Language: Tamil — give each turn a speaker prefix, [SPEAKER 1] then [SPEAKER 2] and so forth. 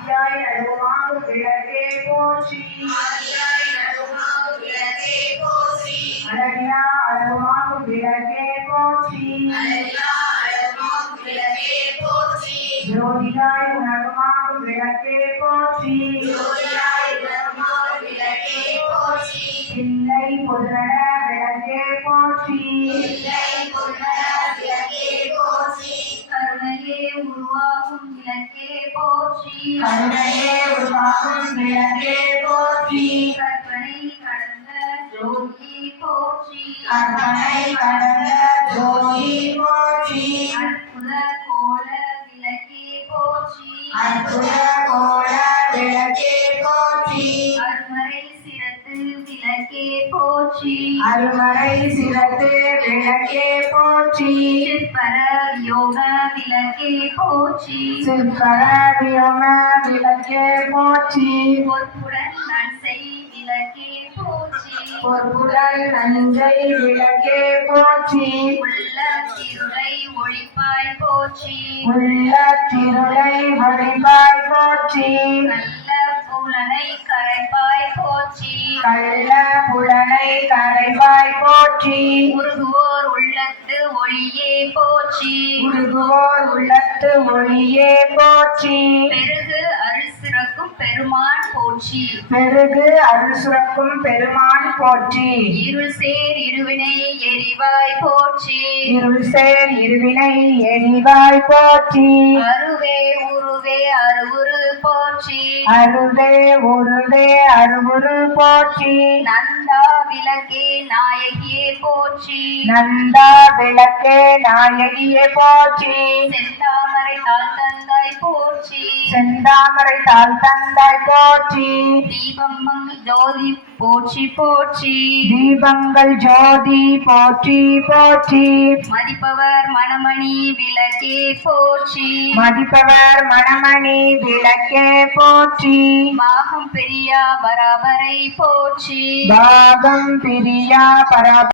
[SPEAKER 1] ஆதியாய் நடுவுமாகும் விளக்கே போற்றி அழகியா அழகுமாகும் விளக்கே போற்றி ஜோதியாய் உணர்வுமாகும் விளக்கே போற்றி இல்லை பொருள விளக்கே போற்றி
[SPEAKER 2] கருணையே உருவாகும் விளக்கே போற்றி
[SPEAKER 1] கருணையே உருவாகும் விளக்கே போற்றி
[SPEAKER 2] கற்பனை கடந்த ஜோதி போற்றி
[SPEAKER 1] கற்பனை கடந்த ஜோதி போற்றி
[SPEAKER 2] அற்புத கோல விளக்கே போற்றி
[SPEAKER 1] அற்புத கோல விளக்கே போற்றி
[SPEAKER 2] அருமறை சிறத்து விளக்கே போற்றி
[SPEAKER 1] அருமறை சிறத்து விளக்கே போற்றி
[SPEAKER 2] சிற்பர யோக விளக்கே போற்றி
[SPEAKER 1] சிற்பர வியோம விளக்கே போற்றி
[SPEAKER 2] பொற்புடன் நன்சை விளக்கே போற்றி
[SPEAKER 1] பொற்புடல் நஞ்சை விளக்கே போற்றி
[SPEAKER 2] உள்ள திருளை ஒழிப்பாய் போற்றி
[SPEAKER 1] உள்ள திருளை வழிபாய் போற்றி
[SPEAKER 2] நல்ல புலனை கரைப்பாய் போற்றி
[SPEAKER 1] கள்ள புலனை கரைவாய் போற்றி
[SPEAKER 2] உருகுவோர் உள்ளத்து ஒளியே போற்றி
[SPEAKER 1] உருகுவோர் உள்ளத்து ஒளியே போற்றி
[SPEAKER 2] பெருகு அருள் சிறக்கும் பெருமான் போற்றி
[SPEAKER 1] பெருகு அருள் சுரக்கும் பெருமான் போற்றி
[SPEAKER 2] இருள் சேர் இருவினை எரிவாய் போற்றி
[SPEAKER 1] இருள் சேர் இருவினை எரிவாய் போற்றி
[SPEAKER 2] அருவே உருவே அருவுரு போற்றி
[SPEAKER 1] அருவே உருவே அருவுரு போற்றி
[SPEAKER 2] நந்தா விளக்கே நாயகியே போற்றி
[SPEAKER 1] நந்தா விளக்கே நாயகியே போற்றி
[SPEAKER 2] செந்தாமரை தாழ் தந்தாய் போற்றி
[SPEAKER 1] செந்தாமரை தாழ் தந்தாய் போற்றி
[SPEAKER 2] தீபம் மங்கி ஜோதி போற்றி போற்றி
[SPEAKER 1] தீபங்கள் ஜோதி போற்றி போற்றி
[SPEAKER 2] மதிப்பவர் மணமணி விளக்கே போற்றி
[SPEAKER 1] மதிப்பவர் மணமணி விளக்கே போற்றி
[SPEAKER 2] பாகம் பெரியா பராபரை போற்றி
[SPEAKER 1] பாகம் பிரியா பரப